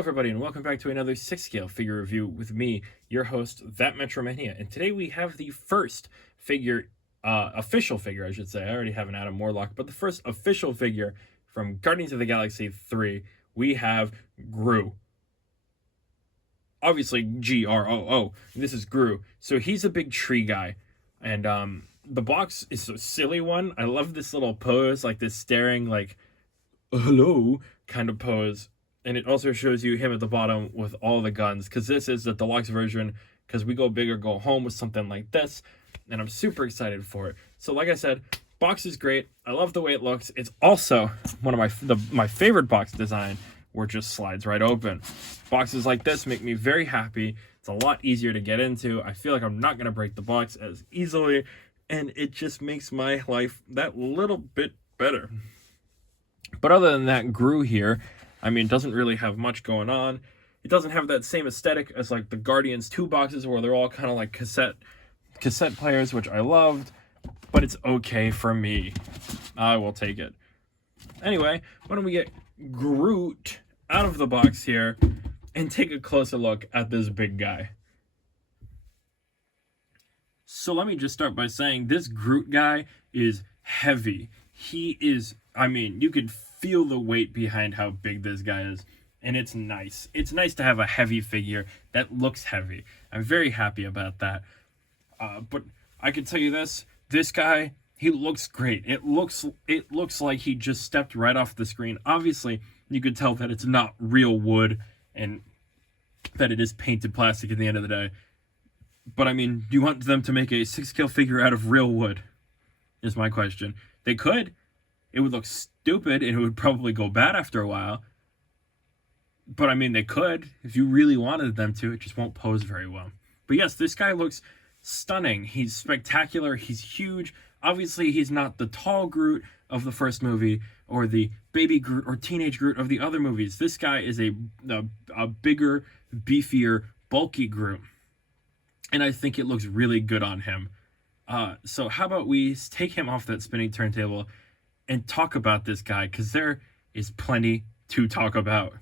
everybody, and welcome back to another 6-scale figure review with me, your host, That Metro Mania. And today we have the first figure, official figure, I should say. I already have an Adam Warlock, but the first official figure from Guardians of the Galaxy 3. We have Groot. Obviously, G-R-O-O. This is Groot. So he's a big tree guy. And the box is a silly one. I love this little pose, like this staring, like, hello kind of pose. And it also shows you him at the bottom with all the guns, because this is the deluxe version, because we go big or go home with something like this, and I'm super excited for it. So like I said, box is great. I love the way it looks. It's also one of my favorite box design, where it just slides right open. Boxes like this make me very happy. It's a lot easier to get into. I feel like I'm not going to break the box as easily, and it just makes my life that little bit better. But other than that, Groot here, I mean, doesn't really have much going on. It doesn't have that same aesthetic as like the Guardians 2 boxes, where they're all kind of like cassette players, which I loved, but it's okay for me. I will take it. Anyway, why don't we get Groot out of the box here and take a closer look at this big guy. So let me just start by saying this Groot guy is heavy. He is, I mean, you could feel the weight behind how big this guy is, and it's nice. It's nice to have a heavy figure that looks heavy. I'm very happy about that. But I can tell you this guy, he looks great. It looks like he just stepped right off the screen. Obviously, you could tell that it's not real wood and that it is painted plastic at the end of the day. But I mean, do you want them to make a 6-scale figure out of real wood? Is my question. They could. It would look stupid, and it would probably go bad after a while. But, I mean, they could. If you really wanted them to, it just won't pose very well. But, yes, this guy looks stunning. He's spectacular. He's huge. Obviously, he's not the tall Groot of the first movie or the baby Groot or teenage Groot of the other movies. This guy is a bigger, beefier, bulky Groot. And I think it looks really good on him. So how about we take him off that spinning turntable and talk about this guy, because there is plenty to talk about.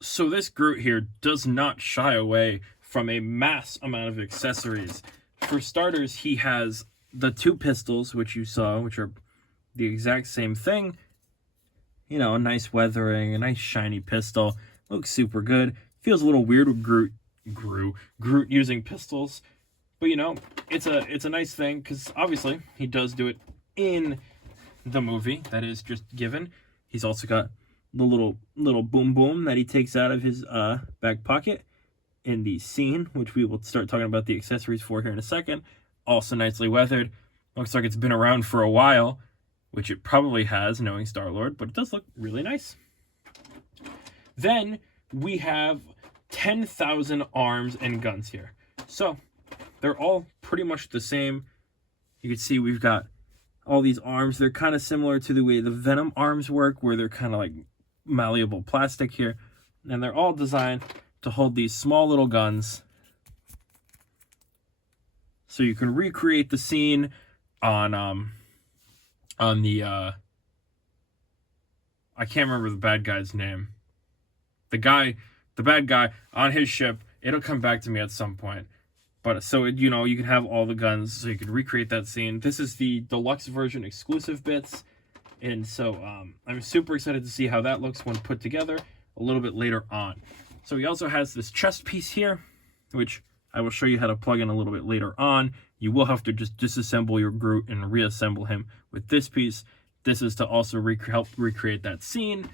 So this Groot here does not shy away from a mass amount of accessories. For starters, he has the 2 pistols, which you saw, which are the exact same thing. You know, a nice weathering, a nice shiny pistol. Looks super good. Feels a little weird with Groot using pistols. But, you know, it's a nice thing, because obviously he does do it in the movie. That is just given. He's also got the little boom boom that he takes out of his back pocket in the scene, which we will start talking about the accessories for here in a second. Also nicely weathered. Looks like it's been around for a while, which it probably has, knowing Star-Lord, but it does look really nice. Then we have 10,000 arms and guns here. So they're all pretty much the same. You can see we've got all these arms. They're kind of similar to the way the Venom arms work, where they're kind of like malleable plastic here. And they're all designed to hold these small little guns. So you can recreate the scene on the I can't remember the bad guy's name. The bad guy on his ship. It'll come back to me at some point. But so, you know, you can have all the guns, so you can recreate that scene. This is the deluxe version exclusive bits. And so I'm super excited to see how that looks when put together a little bit later on. So he also has this chest piece here, which I will show you how to plug in a little bit later on. You will have to just disassemble your Groot and reassemble him with this piece. This is to also help recreate that scene.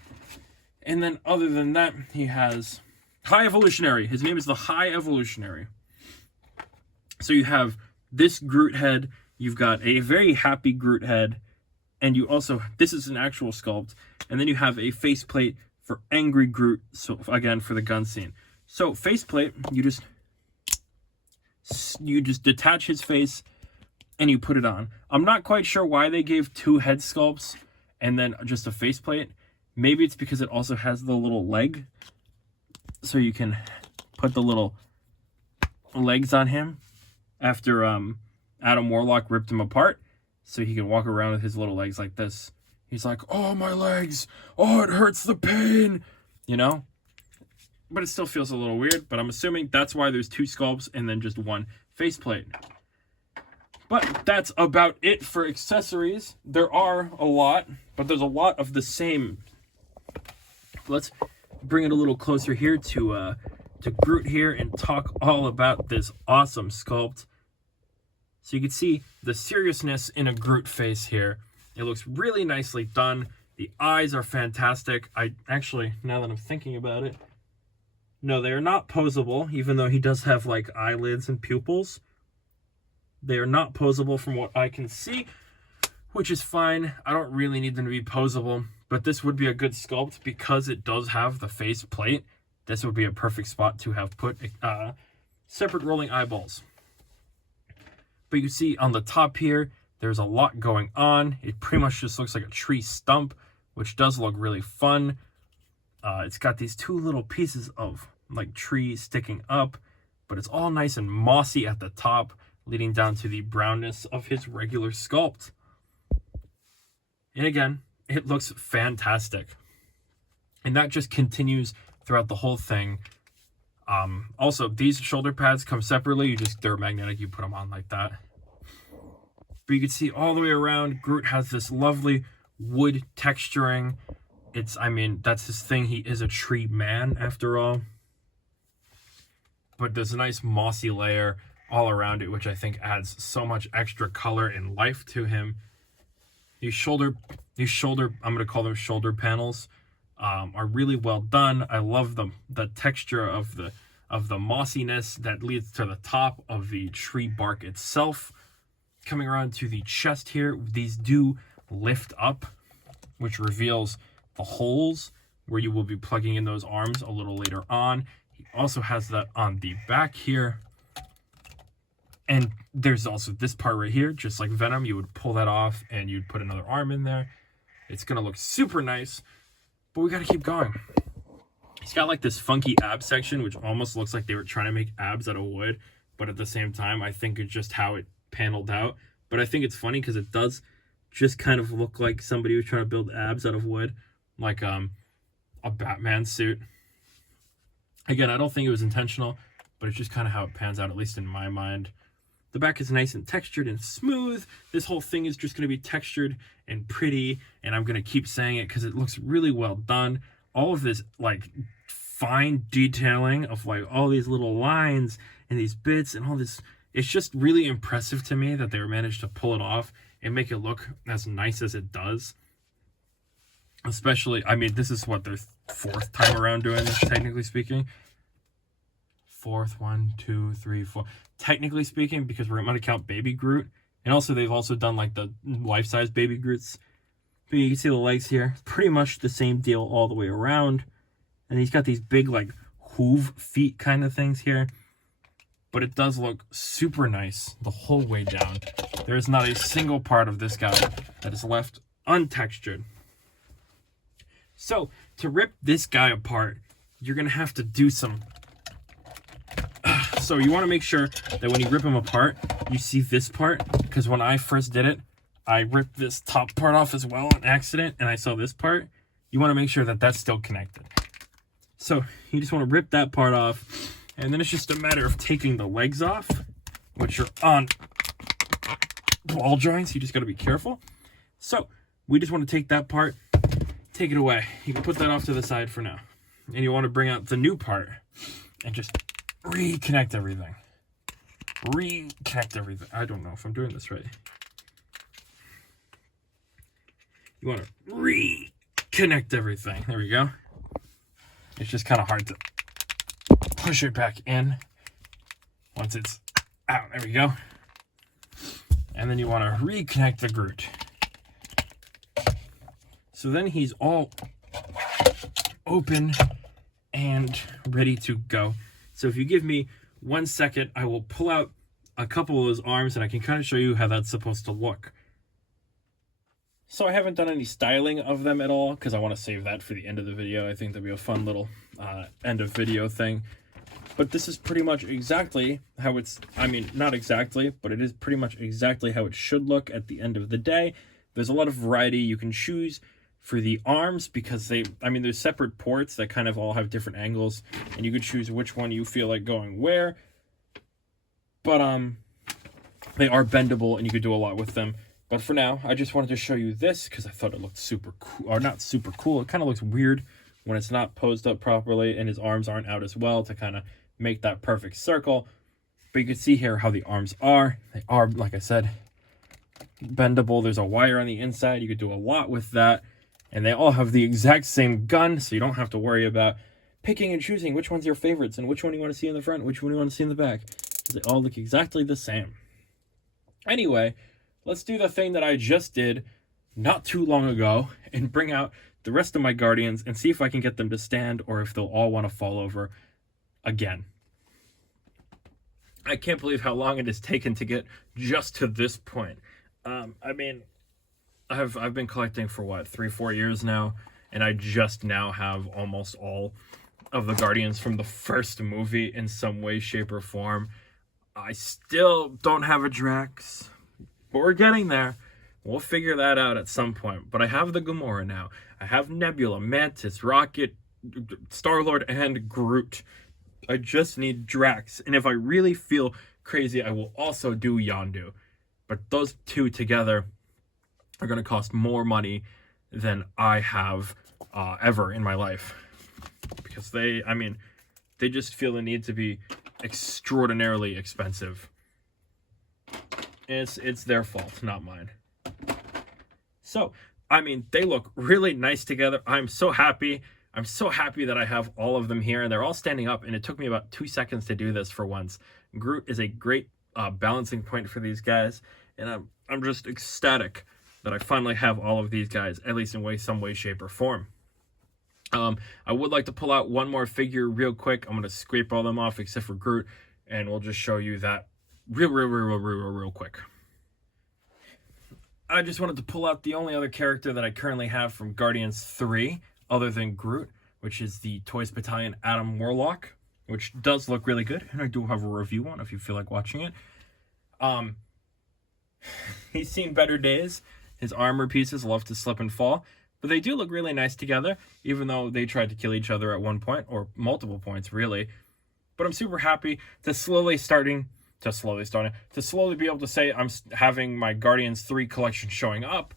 And then other than that, he has High Evolutionary. His name is the High Evolutionary. So you have this Groot head, you've got a very happy Groot head, and you also, this is an actual sculpt, and then you have a faceplate for angry Groot, so again, for the gun scene. So faceplate, you just detach his face, and you put it on. I'm not quite sure why they gave 2 head sculpts, and then just a faceplate. Maybe it's because it also has the little leg, so you can put the little legs on him after Adam Warlock ripped him apart, so he can walk around with his little legs like this. He's like, oh, my legs, oh, it hurts, the pain. you know? But it still feels a little weird, but I'm assuming that's why there's 2 sculpts and then just 1 faceplate. But that's about it for accessories. There are a lot, but there's a lot of the same. Let's bring it a little closer here to Groot here and talk all about this awesome sculpt. So you can see the seriousness in a Groot face here. It looks really nicely done. The eyes are fantastic. I actually, now that I'm thinking about it, no, they are not posable, even though he does have like eyelids and pupils. They are not posable from what I can see, which is fine. I don't really need them to be posable, but this would be a good sculpt because it does have the face plate. This would be a perfect spot to have put separate rolling eyeballs. But you can see on the top here, there's a lot going on. It pretty much just looks like a tree stump, which does look really fun. It's got these 2 little pieces of like tree sticking up, but it's all nice and mossy at the top, leading down to the brownness of his regular sculpt. And again, it looks fantastic. And that just continues throughout the whole thing. Also, these shoulder pads come separately. They're magnetic. You put them on like that. But you can see all the way around, Groot has this lovely wood texturing. I mean, that's his thing. He is a tree man, after all. But there's a nice mossy layer all around it, which I think adds so much extra color and life to him. These shoulder, I'm going to call them shoulder panels, are really well done. I love the texture of the mossiness that leads to the top of the tree bark itself. Coming around to the chest here, these do lift up, which reveals the holes where you will be plugging in those arms a little later on. He also has that on the back here. And there's also this part right here, just like Venom, you would pull that off and you'd put another arm in there. It's going to look super nice, but we got to keep going. He's got like this funky ab section, which almost looks like they were trying to make abs out of wood, but at the same time, I think it's just how it paneled out. But I think it's funny because it does just kind of look like somebody was trying to build abs out of wood, like a Batman suit. Again, I don't think it was intentional, but it's just kind of how it pans out, at least in my mind. The back is nice and textured and smooth. This whole thing is just going to be textured and pretty, and I'm going to keep saying it because it looks really well done. All of this like fine detailing of like all these little lines and these bits and all this, it's just really impressive to me that they managed to pull it off and make it look as nice as it does. Especially, I mean, this is what their 4th time around doing this, technically speaking. 4th, 1, 2, 3, 4. Technically speaking, because we're going to count Baby Groot. And also, they've also done like the life-size Baby Groots. But you can see the legs here. Pretty much the same deal all the way around. And he's got these big like hoof feet kind of things here. But it does look super nice the whole way down. There is not a single part of this guy that is left untextured. So, to rip this guy apart, you're going to have to do some... So you want to make sure that when you rip him apart, you see this part. Because when I first did it, I ripped this top part off as well on accident, and I saw this part. You want to make sure that that's still connected. So you just want to rip that part off, and then it's just a matter of taking the legs off, which are on ball joints. You just got to be careful. So we just want to take that part, take it away. You can put that off to the side for now. And you want to bring out the new part and just reconnect everything. Reconnect everything. I don't know if I'm doing this right. You want to reconnect everything. There we go. It's just kind of hard to push it back in once it's out. There we go. And then you want to reconnect the Groot. So then he's all open and ready to go. So if you give me 1 second, I will pull out a couple of those arms and I can kind of show you how that's supposed to look. So I haven't done any styling of them at all because I want to save that for the end of the video. I think that'd be a fun little end of video thing. But this is pretty much exactly how it's, I mean, not exactly, but it is pretty much exactly how it should look at the end of the day. There's a lot of variety. You can choose for the arms because there's separate ports that kind of all have different angles, and you could choose which one you feel like going where. But they are bendable, and you could do a lot with them. But for now, I just wanted to show you this because I thought it looked super cool, or not super cool. It kind of looks weird when it's not posed up properly and his arms aren't out as well to kind of make that perfect circle. But you can see here how the arms are. They are, like I said, bendable. There's a wire on the inside. You could do a lot with that. And they all have the exact same gun, so you don't have to worry about picking and choosing which one's your favorites and which one you want to see in the front, which one you want to see in the back. Because they all look exactly the same. Anyway, let's do the thing that I just did not too long ago and bring out the rest of my Guardians and see if I can get them to stand or if they'll all want to fall over again. I can't believe how long it has taken to get just to this point. I've been collecting for what, 3-4 years now, and I just now have almost all of the Guardians from the first movie in some way, shape, or form. I still don't have a Drax, but we're getting there. We'll figure that out at some point. But I have the Gamora now. I have Nebula, Mantis, Rocket, Star-Lord, and Groot. I just need Drax. And if I really feel crazy, I will also do Yondu. But those two together are going to cost more money than I have ever in my life. Because they just feel the need to be extraordinarily expensive. It's their fault, not mine. So, they look really nice together. I'm so happy. I'm so happy that I have all of them here, and they're all standing up, and it took me about 2 seconds to do this for once. Groot is a great balancing point for these guys, and I'm just ecstatic that I finally have all of these guys, at least in some way, shape, or form. I would like to pull out one more figure real quick. I'm going to scrape all them off except for Groot, and we'll just show you that real quick. I just wanted to pull out the only other character that I currently have from Guardians 3, other than Groot, which is the Toys Battalion Adam Warlock, which does look really good, and I do have a review on if you feel like watching it. He's seen better days. His armor pieces love to slip and fall, but they do look really nice together, even though they tried to kill each other at one point, or multiple points, really. But I'm super happy to slowly be able to say I'm having my Guardians 3 collection showing up.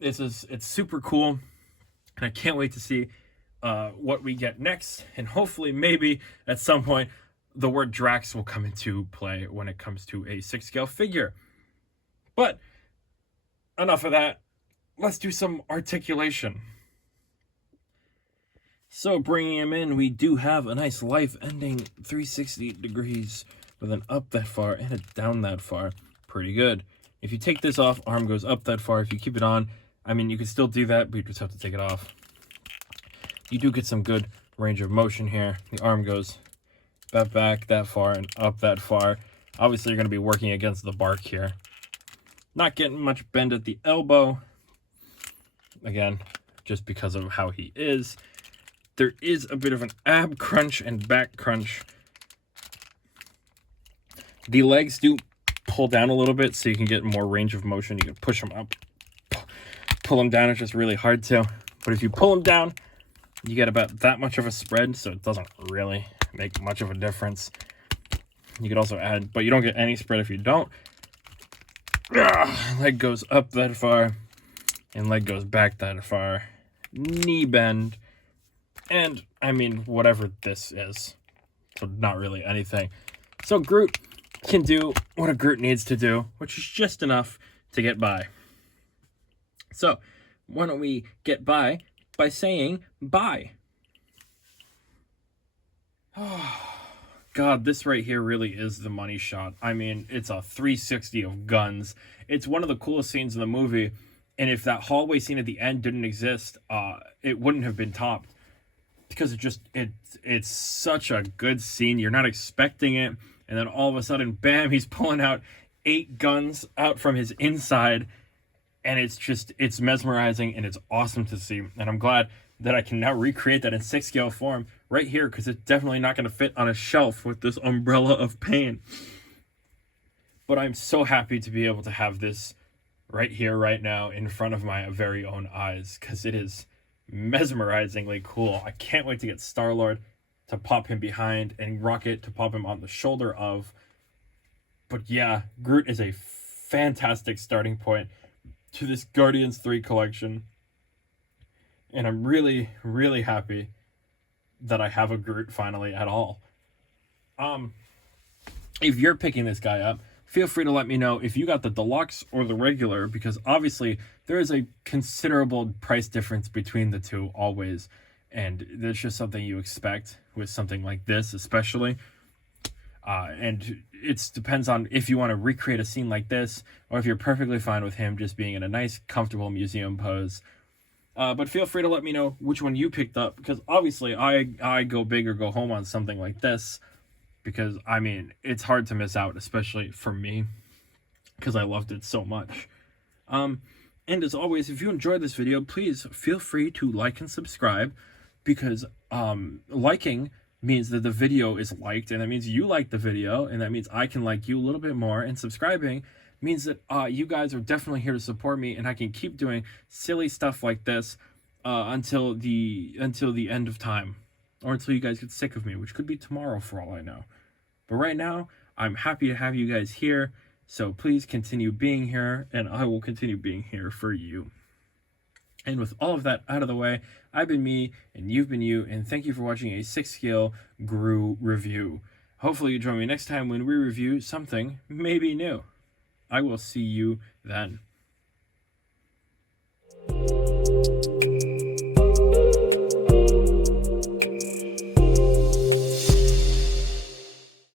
It's super cool, and I can't wait to see what we get next. And hopefully, maybe at some point, the word Drax will come into play when it comes to a 6-scale figure. But enough of that. Let's do some articulation. So bringing him in, we do have a nice life-ending 360 degrees with an up that far and a down that far. Pretty good. If you take this off, arm goes up that far. If you keep it on, you can still do that, but you just have to take it off. You do get some good range of motion here. The arm goes back that far and up that far. Obviously, you're going to be working against the bark here. Not getting much bend at the elbow. Again, just because of how he is. There is a bit of an ab crunch and back crunch. The legs do pull down a little bit so you can get more range of motion. You can push them up, pull them down. It's just really hard to. But if you pull them down, you get about that much of a spread, so it doesn't really make much of a difference. You could also add, but you don't get any spread if you don't. Leg goes up that far, and leg goes back that far. Knee bend, and whatever this is. So not really anything. So Groot can do what a Groot needs to do, which is just enough to get by. So why don't we get by saying bye? God, this right here really is the money shot. It's a 360 of guns. It's one of the coolest scenes in the movie, and if that hallway scene at the end didn't exist, it wouldn't have been topped. Because it's such a good scene. You're not expecting it, and then all of a sudden, bam, he's pulling out 8 guns out from his inside, and it's mesmerizing, and it's awesome to see. And I'm glad that I can now recreate that in 6-scale form right here, because it's definitely not going to fit on a shelf with this umbrella of pain. But I'm so happy to be able to have this right here, right now, in front of my very own eyes, because it is mesmerizingly cool. I can't wait to get Star-Lord to pop him behind and Rocket to pop him on the shoulder of. But yeah, Groot is a fantastic starting point to this Guardians 3 collection. And I'm really, really happy that I have a Groot finally at all. If you're picking this guy up, feel free to let me know if you got the deluxe or the regular, because obviously there is a considerable price difference between the two always, and that's just something you expect with something like this especially. And it depends on if you want to recreate a scene like this, or if you're perfectly fine with him just being in a nice, comfortable museum pose. But feel free to let me know which one you picked up, because obviously I go big or go home on something like this, because, I mean, it's hard to miss out, especially for me, because I loved it so much. And as always, if you enjoyed this video, please feel free to like and subscribe, because liking means that the video is liked, and that means you like the video, and that means I can like you a little bit more, and subscribing means that you guys are definitely here to support me, and I can keep doing silly stuff like this until the end of time, or until you guys get sick of me, which could be tomorrow for all I know. But right now, I'm happy to have you guys here, so please continue being here, and I will continue being here for you. And with all of that out of the way, I've been me, and you've been you, and thank you for watching a 6-scale Groot review. Hopefully you join me next time when we review something maybe new. I will see you then.